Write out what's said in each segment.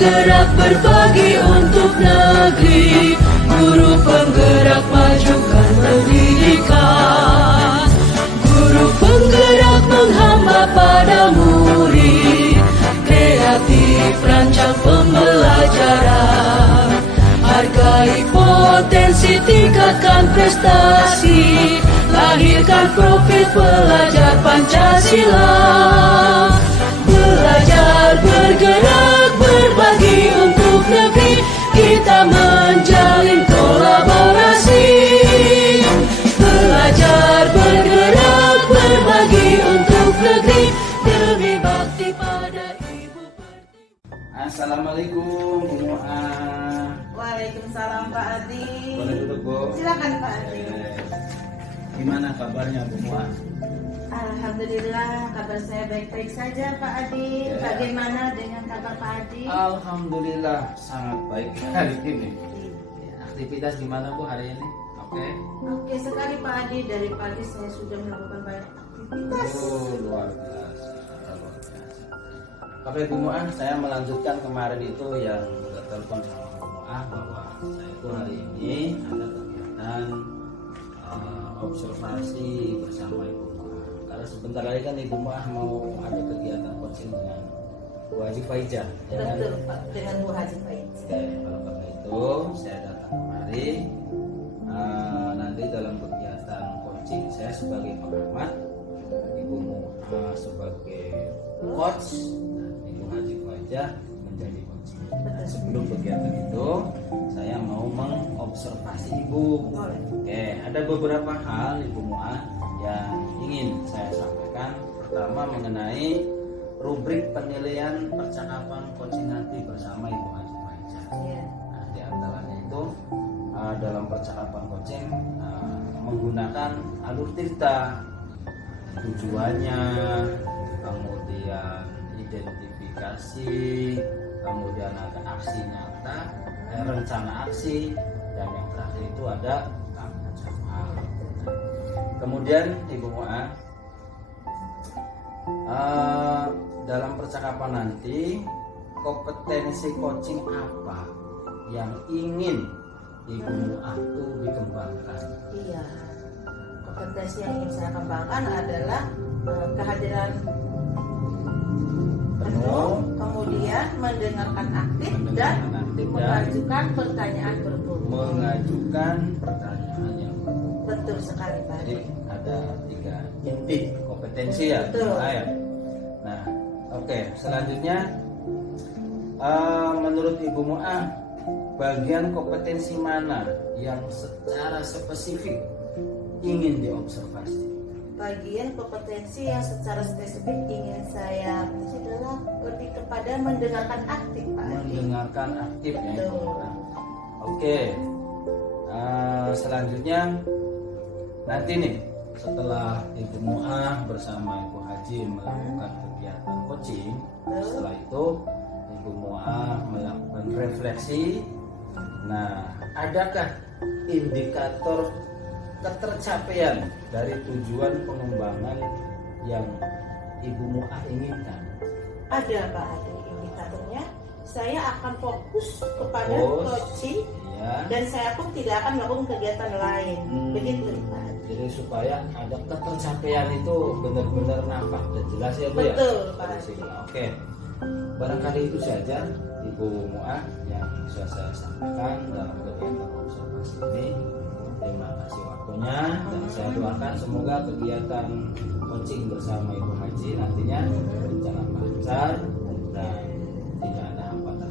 bergerak berbagi untuk negeri, guru penggerak majukan pendidikan, guru penggerak menghamba pada murid, kreatif rancang pembelajaran, hargai potensi, tingkatkan prestasi, lahirkan profil pelajar Pancasila. Belajar, bergerak, berbagi untuk negeri, kita menjalin kolaborasi. Belajar, bergerak, berbagi untuk negeri, demi bakti pada Ibu Pertiwi. Assalamualaikum Bu Mu'ah. Waalaikumsalam Pak Adi. Boleh duduk Bu? Silakan Pak Adi. Gimana kabarnya Bu Mu'ah? Alhamdulillah kabar saya baik-baik saja Pak Adi. Ya. Bagaimana dengan kabar Pak Adi? Alhamdulillah sangat baik hari ini. Aktivitas gimana Bu hari ini? Oke sekali Pak Adi, dari pagi saya sudah melakukan banyak aktivitas. Oh, luar biasa. Oke Bu Mu'ah, saya melanjutkan kemarin itu yang telepon sama Bu Mu'ah bahwa saya itu hari ini ada kegiatan observasi bersama Ibu Mu'ah. Karena sebentar lagi kan Ibu Mu'ah mau ada kegiatan coaching dengan Bu Haji Faijah, ya kan? Betul Pak, dengan Bu Haji Faijah. Oke, kalau karena itu saya datang kemari. Nanti dalam kegiatan coaching saya sebagai pengamat, Ibu Mu'ah sebagai coach, dan Ibu Haji Faijah menjadi coach. Nah, sebelum kegiatan itu saya mau mengobservasi Ibu. Oke, ada beberapa hal Ibu Mu'ah yang ingin saya sampaikan. Pertama mengenai rubrik penilaian percakapan coaching nanti bersama Ibu Haji Faijah. Nah, di antaranya itu dalam percakapan coaching menggunakan alur cerita, tujuannya, kemudian identifikasi, kemudian ada aksi nyata, rencana aksi, dan yang terakhir itu ada tanggung jawab. Kemudian Ibu Mu'ah, dalam percakapan nanti kompetensi coaching apa yang ingin Ibu Mu'ah itu dikembangkan? Iya, kompetensi yang ingin saya kembangkan adalah kehadiran penuh, kemudian mendengarkan aktif dan mengajukan pertanyaan berbobot. Mengajukan pertanyaan yang berbobot. Betul sekali Pak. Jadi ada 3 inti kompetensi ya. Betul. Nah, oke. Selanjutnya menurut Ibu Mu'ah, bagian kompetensi mana yang secara spesifik ingin diobservasi? Bagian kompetensi yang secara spesifik ingin saya adalah lebih kepada mendengarkan aktif Pak Adi. Mendengarkan aktif ya. Betul. Oke. Selanjutnya nanti nih setelah Ibu Mu'ah bersama Ibu Haji melakukan kegiatan coaching, setelah itu Ibu Mu'ah melakukan refleksi. Nah, adakah indikator ketercapaian dari tujuan pengembangan yang Ibu Mu'ah inginkan? Ada Pak Adi indikatornya. Saya akan fokus kepada coaching, ya. dan saya pun tidak akan melakukan kegiatan lain. Begitu Pak Adi. Jadi supaya ada ketercapaian itu benar-benar nampak dan jelas ya Bu ya. Betul Pak Adi. Oke. Barangkali itu saja Ibu Mu'ah yang bisa saya sampaikan dalam kegiatan observasi ini. Terima kasih waktunya, dan saya doakan semoga kegiatan coaching bersama Ibu Haji nantinya berjalan lancar dan tidak ada hambatan.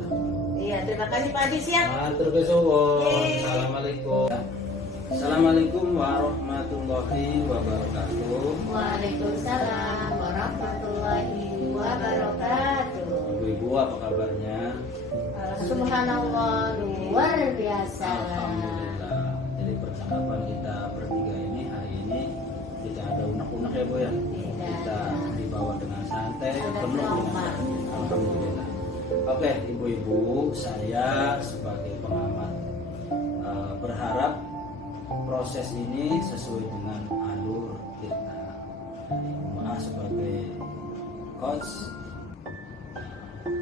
Iya, terima kasih Pak Adi, siap. Matur kesuwun. Assalamualaikum. Assalamualaikum warahmatullahi wabarakatuh. Waalaikumsalam warahmatullahi wabarakatuh. Ibu apa kabarnya? Subhanallah, luar biasa. Alhamdulillah. Jadi percakapan kita bertiga ini hari ini tidak ada unek-unek ya Bu ya. Tidak. Kita dibawa dengan santai, Sudah penuh dengan normal. Alhamdulillah. Oke, ibu-ibu, saya sebagai pengamat berharap proses ini sesuai dengan alur kita. Jadi, sebagai coach,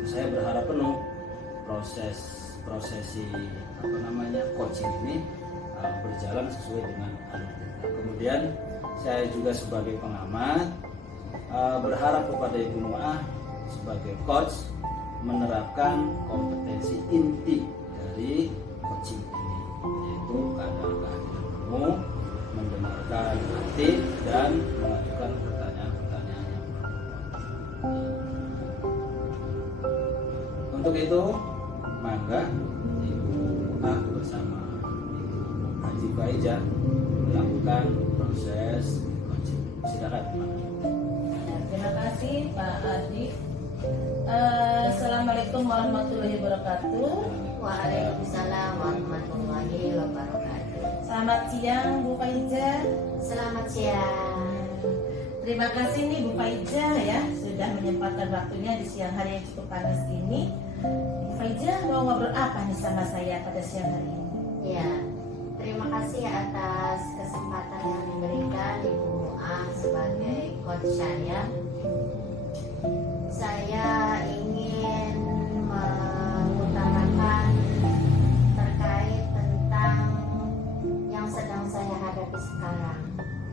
saya berharap penuh prosesi coaching ini berjalan sesuai dengan alur kita. Kemudian saya juga sebagai pengamat berharap kepada Ibu Nuah sebagai coach menerapkan kompetensi inti dari coaching ini, yaitu kehadiran ilmu, mendengarkan aktif dan mengajukan pertanyaan-pertanyaan yang bermanfaat. Untuk itu, mangga Ibu Nuah bersama Ibu Haji Faizah melakukan proses coaching. Silakan, Pak. Terima kasih Pak Adi. Assalamualaikum warahmatullahi wabarakatuh. Waalaikumsalam warahmatullahi wabarakatuh. Selamat siang Bu Faizah. Selamat siang. Terima kasih nih Bu Faizah ya sudah menyempatkan waktunya di siang hari yang cukup panas ini. Bu Faizah mau ngobrol apa nih sama saya pada siang hari ini? Ya, terima kasih atas kesempatan yang diberikan Ibu Nuah sebagai coach saya. Saya ingin mengutarakan terkait tentang yang sedang saya hadapi sekarang,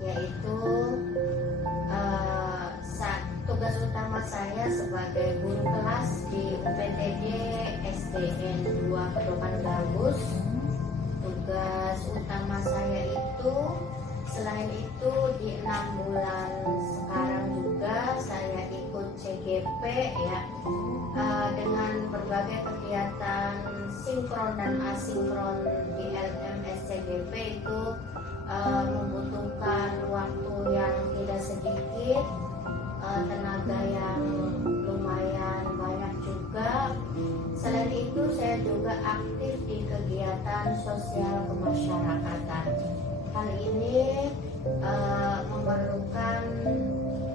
yaitu tugas utama saya sebagai guru kelas di UPTD SDN 2 Pedoman Gabus. Tugas utama saya itu, selain itu di 6 bulan sekarang juga saya ikut CGP ya, dengan berbagai kegiatan sinkron dan asinkron di LMS CGP itu membutuhkan waktu yang tidak sedikit, tenaga yang lumayan banyak juga. Selain itu saya juga aktif di kegiatan sosial kemasyarakatan. Hal ini memerlukan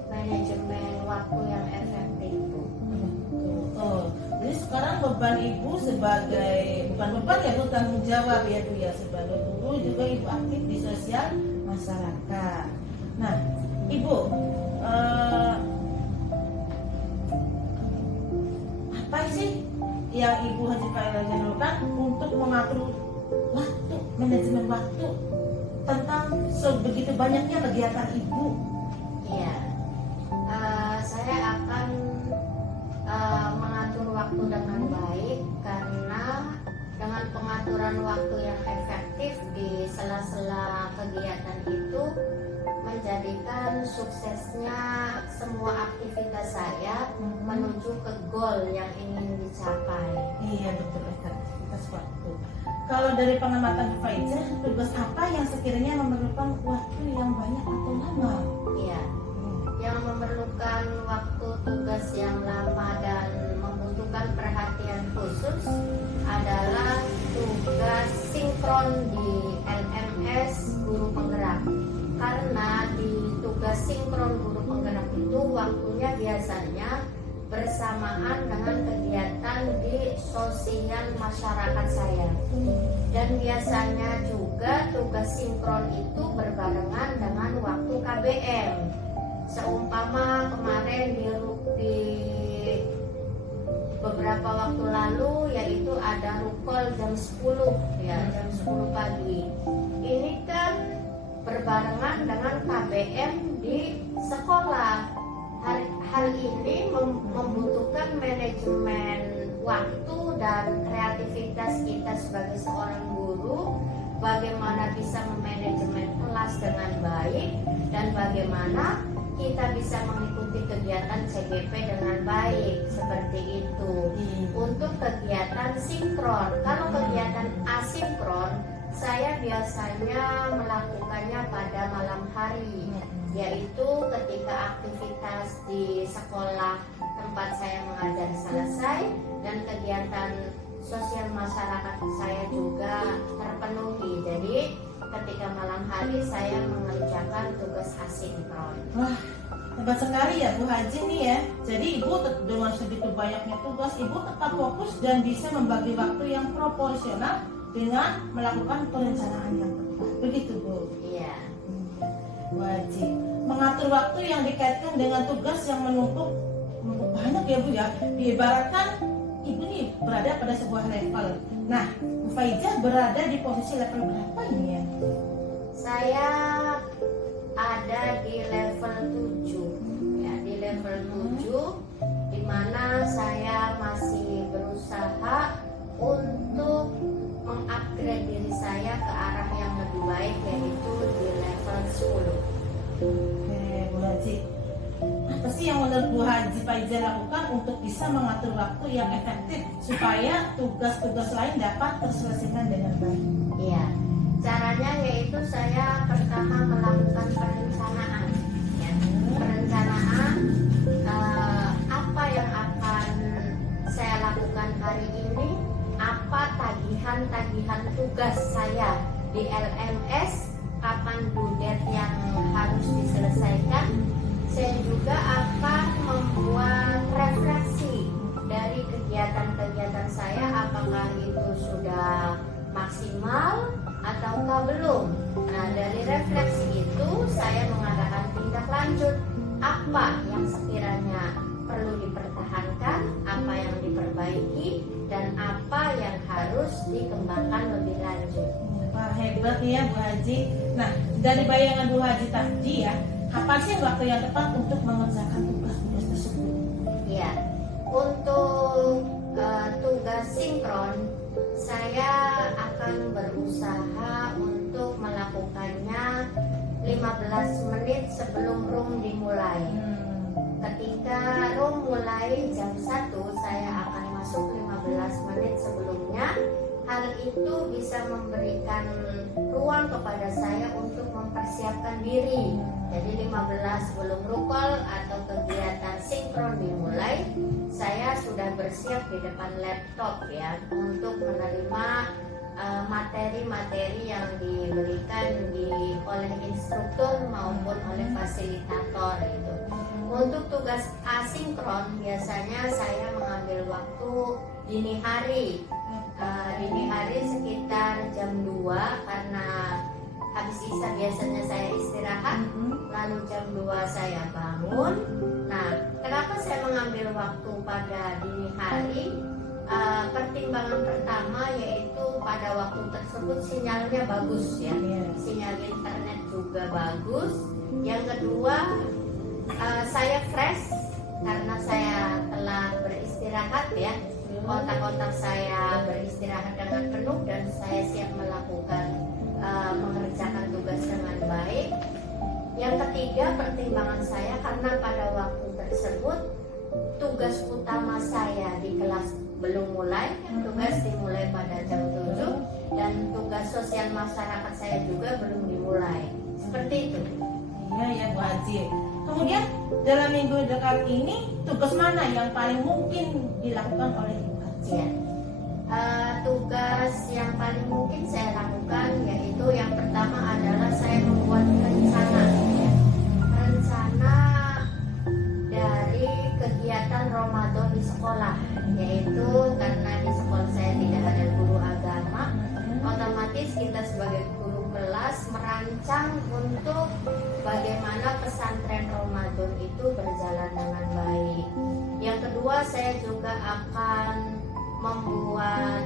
manajemen waktu yang efektif. Jadi sekarang beban Ibu sebagai, bukan beban ya Bu, tanggung jawab ya Bu ya, sebagai guru juga Ibu aktif di sosial masyarakat. Nah Ibu, apa sih yang Ibu Haji Faizah lakukan untuk mengatur waktu, manajemen waktu tentang sebegitu banyaknya kegiatan Ibu? Iya, saya akan mengatur waktu dengan baik, karena dengan pengaturan waktu yang efektif di sela-sela kegiatan itu menjadikan suksesnya semua aktivitas saya menuju ke goal yang ingin dicapai. Iya betul, efektivitas waktu. Kalau dari pengamatan Faizah, tugas apa yang sekiranya memerlukan waktu yang banyak atau lama? Iya, yang memerlukan waktu tugas yang lama dan membutuhkan perhatian khusus adalah tugas sinkron di LMS guru penggerak. Karena di tugas sinkron guru penggerak itu waktunya biasanya bersamaan dengan kegiatan di sosial masyarakat saya. Dan biasanya juga tugas sinkron itu berbarengan dengan waktu KBM. Seumpama kemarin di beberapa waktu lalu, yaitu ada rukol jam 10 ya, jam 10 pagi. Ini kan berbarengan dengan KBM di sekolah. Hal ini membutuhkan manajemen waktu dan kreativitas kita sebagai seorang guru, bagaimana bisa memanajemen kelas dengan baik dan bagaimana kita bisa mengikuti kegiatan CGP dengan baik, seperti itu. Untuk kegiatan sinkron, kalau kegiatan asinkron saya biasanya melakukannya pada malam hari, yaitu ketika aktivitas di sekolah tempat saya mengajar selesai dan kegiatan sosial masyarakat saya juga terpenuhi. Jadi ketika malam hari saya mengerjakan tugas asinkron. Wah, hebat sekali ya Bu Haji nih ya. Jadi Ibu dengan segitu banyaknya tugas, Ibu tetap fokus dan bisa membagi waktu yang proporsional dengan melakukan perencanaan yang tepat. Begitu Bu? Iya. Wajib mengatur waktu yang dikaitkan dengan tugas yang menumpuk banyak ya Bu ya. Diibaratkan Ibu nih berada pada sebuah level. Nah, Bu Faiza berada di posisi level berapa ini ya? Saya ada di level 7 ya, di level 7 di mana saya masih berusaha untuk mengupgrade diri saya ke arah yang lebih baik, yaitu di level 10. Oke, Bu Haji. Apa sih yang menurut Bu Haji Faiza lakukan untuk bisa mengatur waktu yang efektif supaya tugas-tugas lain dapat terselesaikan dengan baik? Iya, caranya yaitu saya pertama melakukan perencanaan. Ya. Perencanaan apa yang akan saya lakukan hari ini, apa tagihan-tagihan tugas saya di LMS, kapan due date yang harus diselesaikan. Saya juga akan membuat refleksi dari kegiatan-kegiatan saya, apakah itu sudah maksimal ataukah belum. Nah, dari refleksi itu saya mengadakan tindak lanjut, apa yang sekiranya perlu dipertahankan, apa yang diperbaiki, dan apa yang harus dikembangkan lebih lanjut. Wah, hebat ya Bu Haji. Nah, dari bayangan Bu Haji tadi ya, kapan sih waktu yang tepat untuk mengerjakan tugas-tugas tersebut? Ya, untuk tugas sinkron saya akan berusaha untuk melakukannya 15 menit sebelum room dimulai. Ketika room mulai jam 1, saya akan masuk 15 menit sebelumnya. Hal itu bisa memberikan ruang kepada saya untuk mempersiapkan diri. Jadi 15 sebelum rukol atau kegiatan sinkron dimulai, saya sudah bersiap di depan laptop ya untuk menerima materi-materi yang diberikan oleh instruktur maupun oleh fasilitator itu. Untuk tugas asinkron biasanya saya mengambil waktu dini hari. Dini hari sekitar jam 2 karena habis isya biasanya saya istirahat, lalu jam 2 saya bangun. Nah, kenapa saya mengambil waktu pada dini hari? Pertimbangan pertama yaitu pada waktu tersebut sinyalnya bagus ya, sinyal internet juga bagus. Yang kedua, saya fresh karena saya telah beristirahat ya, otak-otak saya beristirahat dengan penuh dan saya siap melakukan mengerjakan tugas dengan baik. Yang ketiga, pertimbangan saya karena pada waktu tersebut tugas utama saya di kelas belum mulai, tugas dimulai pada jam 7 dan tugas sosial masyarakat saya juga belum dimulai. Seperti itu. Iya ya Bu Haji. Kemudian dalam minggu dekat ini tugas mana yang paling mungkin dilakukan oleh Bu Haji? Ya. Tugas yang paling mungkin saya lakukan yaitu yang pertama adalah saya membuat rencana ya. Rencana dari kegiatan Ramadan di sekolah, yaitu karena di sekolah saya tidak ada guru agama, otomatis kita sebagai guru kelas merancang untuk bagaimana pesantren Ramadan itu berjalan dengan baik. Yang kedua, saya juga akan membuat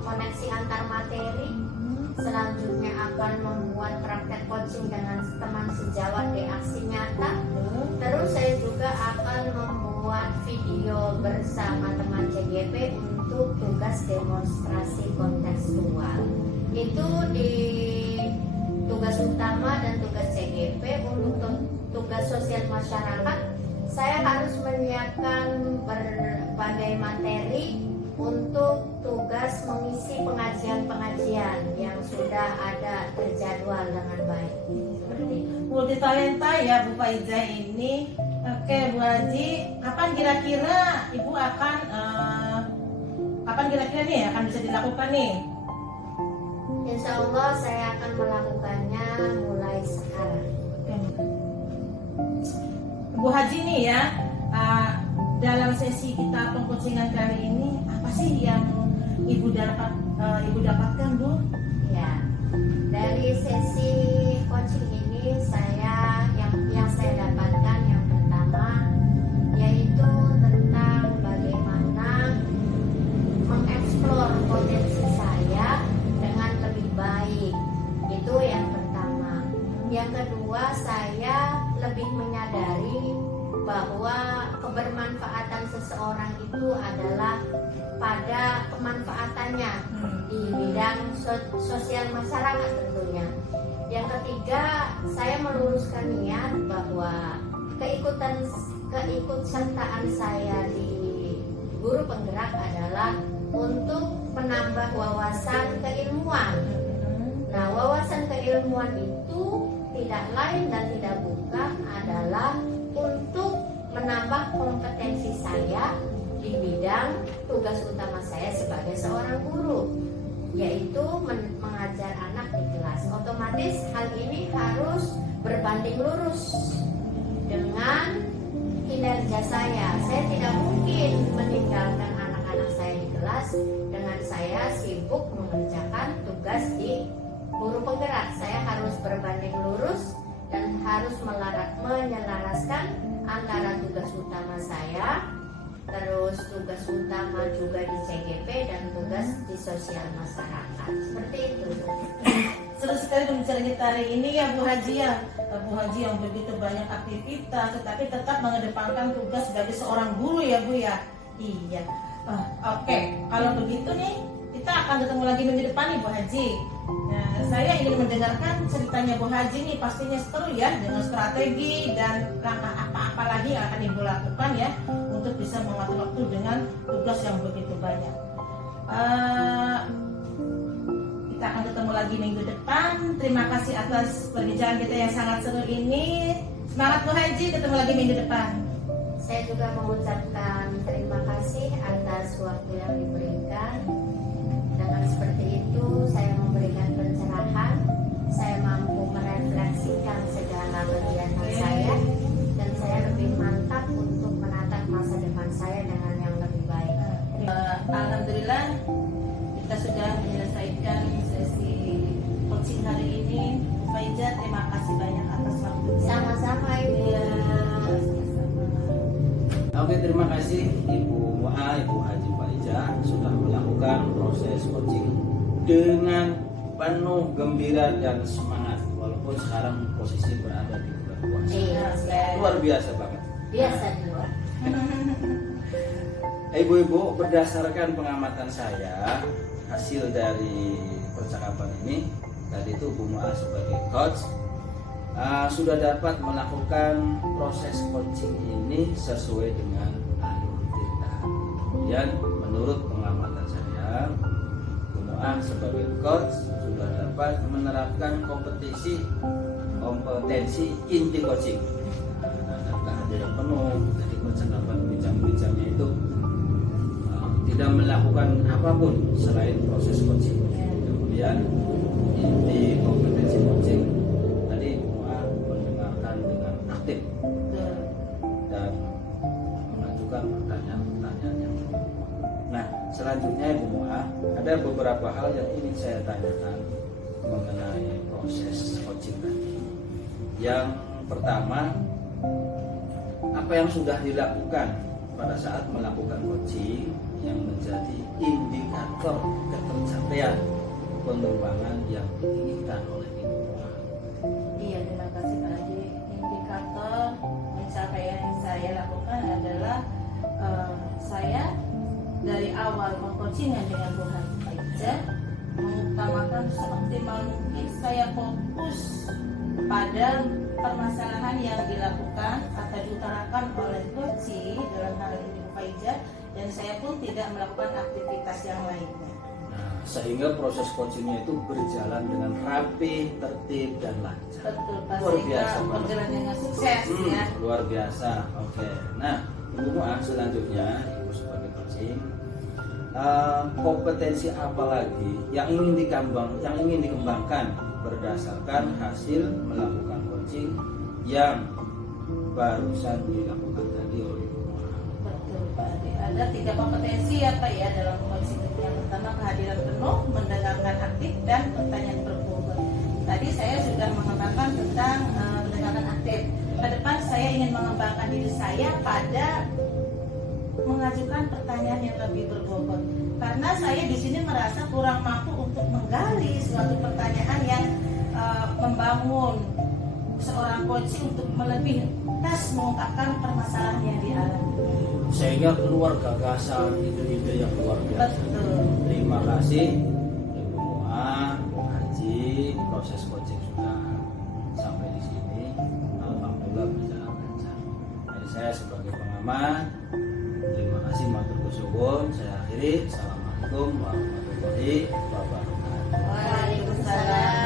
koneksi antar materi. Selanjutnya akan membuat praktek coaching dengan teman sejawat di aksi nyata. Terus saya juga akan membuat video bersama teman CGP untuk tugas demonstrasi kontekstual. Itu di tugas utama dan tugas CGP. Untuk tugas sosial masyarakat, saya harus menyiapkan berbagai materi untuk tugas mengisi pengajian-pengajian yang sudah ada terjadwal dengan baik. Seperti itu. Multi talenta ya Bu Faiza ini. Oke Bu Haji, kapan kira-kira Ibu akan kapan kira-kira nih akan bisa dilakukan nih? Insya Allah saya akan melakukannya mulai sekarang. Bu Haji nih ya, dalam sesi kita pengcoachingan kali ini apa sih yang Ibu dapatkan Bu? Ya, dari sesi coaching ini yang saya dapatkan yang pertama yaitu tentang bagaimana seseorang itu adalah pada kemanfaatannya di bidang sosial masyarakat tentunya. Yang ketiga, saya meluruskan niat bahwa keikutsertaan saya di guru penggerak adalah untuk menambah wawasan keilmuan. Nah, wawasan keilmuan itu tidak lain dan tidak bukan adalah untuk menambah kompetensi saya di bidang tugas utama saya sebagai seorang guru, yaitu mengajar anak di kelas. Otomatis hal ini harus berbanding lurus dengan kinerja saya. Saya tidak mungkin meninggalkan anak-anak saya di kelas dengan saya sibuk mengerjakan tugas di guru penggerak. Saya harus berbanding lurus dan harus menyelaraskan antara tugas utama saya, terus tugas utama juga di CGP dan tugas di sosial masyarakat. Seperti itu. Seru sekali pembicaraan kita hari ini ya Bu Haji ya. Bu Haji yang begitu banyak aktivitas tetapi tetap mengedepankan tugas sebagai seorang guru ya Bu ya. Iya. Oke, kalau begitu nih kita akan ketemu lagi minggu depan nih Bu Haji. Nah, saya ingin mendengarkan ceritanya Bu Haji nih, pastinya seru ya, dengan strategi dan langkah apa-apa lagi yang akan Ibu lakukan ya untuk bisa mengatur waktu dengan tugas yang begitu banyak. Kita akan ketemu lagi minggu depan. Terima kasih atas perbincangan kita yang sangat seru ini. Semangat Bu Haji, ketemu lagi minggu depan. Saya juga mengucapkan terima kasih atas waktu yang diberikan. Dengan seperti itu saya memberikan pencerahan, saya mampu merefleksikan segala kegiatan saya, dan saya lebih mantap untuk menatap masa depan saya dengan yang lebih baik. Alhamdulillah kita sudah menyelesaikan sesi coaching hari ini. Bu Faiza, terima kasih banyak atas waktunya. Sama-sama Ibu. Oke, terima kasih Ibu Ibu Haji Faiza sudah melakukan proses coaching dengan penuh gembira dan semangat, walaupun sekarang posisi berada di bulan puasa. Iya, Luar biasa banget. biasa di luar. Ibu-ibu, berdasarkan pengamatan saya, hasil dari percakapan ini tadi itu Bu Mu'a sebagai coach sudah dapat melakukan proses coaching ini sesuai dengan alur cerita. Kemudian menurut pengamatan saya, Bu Mu'a sebagai coach sudah dapat menerapkan kompetensi inti coaching. Dan kehadiran penuh dari percakapan bincang-bincangnya itu tidak melakukan apapun selain proses coaching. Kemudian inti kompetensi coaching tadi semua mendengarkan dengan aktif dan mengajukan pertanyaan-pertanyaan yang cukup. Nah, selanjutnya Ibu Mu'a, ada beberapa hal yang ingin saya tanyakan mengenai proses coaching tadi. Yang pertama, apa yang sudah dilakukan pada saat melakukan coaching yang menjadi indikator ketercapaian pengembangan yang diinginkan oleh Ibu Mu'a? Iya, terima kasih Pak Haji. Indikator pencapaian yang saya lakukan adalah saya dari awal mengcoachingan dengan Bu Haji Faiza mengutamakan seoptimal mungkin saya fokus pada permasalahan yang dilakukan atau diutarakan oleh coach dalam hal ini Bu Faiza, dan saya pun tidak melakukan aktivitas yang lainnya. Nah, sehingga proses coachingnya itu berjalan dengan rapi, tertib, dan lancar. Betul Pak, Luar sehingga biasa banget. berjalan dengan sukses ya. Luar biasa. Oke. Nah, Ibu Mu'a, selanjutnya Ibu sebagai coaching, kompetensi apa lagi yang ingin dikembangkan berdasarkan hasil melakukan coaching yang barusan dilakukan tadi oleh Ibu Mu'a? Betul Pak Ade. Ada 3 kompetensi ya Pak ya dalam coaching. Yang pertama kehadiran penuh, mendengarkan aktif, dan pertanyaan berbobot. Tadi saya sudah mengembangkan tentang mendengarkan aktif. Ke depan saya ingin mengembangkan diri saya pada mengajukan pertanyaan yang lebih berbobot. Karena saya di sini merasa kurang mampu untuk menggali suatu pertanyaan yang membangun seorang coaching untuk tuntas mengungkapkan permasalahan yang dialami. Sehingga keluar gagasan ide-ide yang luar biasa. Betul. Terima kasih Ibu Muha, Bu Haji. Proses coaching sudah sampai di sini. Alhamdulillah berjalan lancar. Dari saya sebagai pengamat, terima kasih matur nuwun. Saya akhiri. Assalamualaikum warahmatullahi wabarakatuh. Waalaikumsalam